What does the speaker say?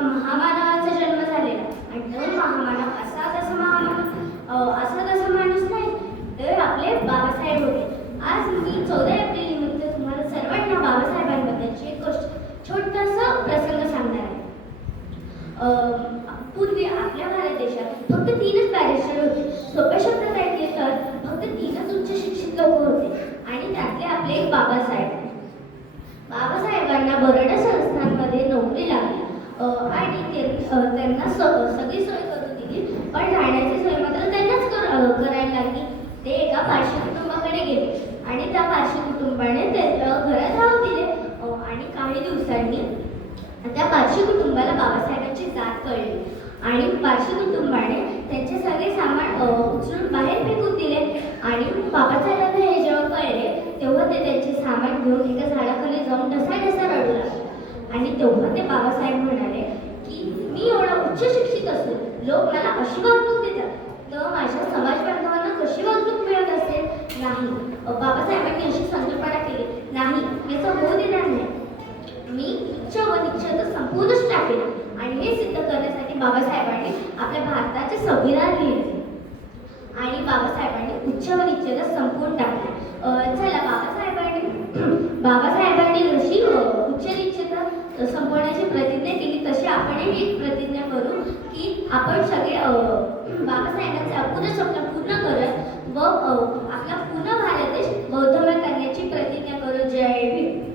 एका महामानवाचा जन्म झालेला आणि तो महामानव असा तसा माणूस नाही तर आपले बाबासाहेब होते. आज मी 14 एप्रिल निमित्त तुम्हाला सर्वांना बाबासाहेबांबद्दलची एक गोष्ट छोटासा प्रसंग सांगणार आहे. पूर्वी आपल्या भारत देशात फक्त 3च बॅरिस्टर होते. सोप्या शब्दात ऐकले तर फक्त 3च उच्च शिक्षित लोक होते आणि त्यातले आपले एक बाबासाहेब. बाबासाहेबांना बरोडा संस्थांमध्ये नोकरी लागली आणि त्यांना सगळी सोय करून दिली, पण राहण्याची सोय मात्र त्यांनाच करायला लागली. ते एका पारशी कुटुंबाकडे गेले आणि त्या पारशी कुटुंबाने त्यांच्या घरात राहू दिले आणि काही दिवसांनी त्या पारशी कुटुंबाला बाबासाहेबांची जात कळली आणि पारशी कुटुंबाने त्यांचे सगळे सामान उचलून बाहेर फेकून दिले आणि बाबासाहेबांना हे जेव्हा कळले तेव्हा ते त्यांचे सामान घेऊन एका झाडाखाली जाऊन ढसा रडू लागले. आणि तेव्हा ते बाबासाहेब म्हणाले की मी एवढा उच्च शिक्षित असून लोक मला अशी वागणूक देतात तर माझ्या समाज बांधवांना कशी वागणूक मिळत असेल. नाही, बाबासाहेबांनी अशी संकल्पना केली, नाही याचा होऊ देणार नाही. मी उच्च व निश्चित संपूर्णच टाकेल आणि हे सिद्ध करण्यासाठी बाबासाहेबांनी आपल्या भारताचे संविधान लिहिले आणि बाबासाहेबांनी उच्च व निश्चित संपूर्ण टाकले. चला बाबासाहेबांनी जशी उच्च निश्चित संपवण्याची प्रतिज्ञा केली तशी आपणही एक प्रतिज्ञा करू की आपण सगळे बाबासाहेबांचे अपूर्ण स्वप्न पूर्ण करत व आपला पूर्ण भारत देश बौद्धमय करण्याची प्रतिज्ञा करू. जय भीम.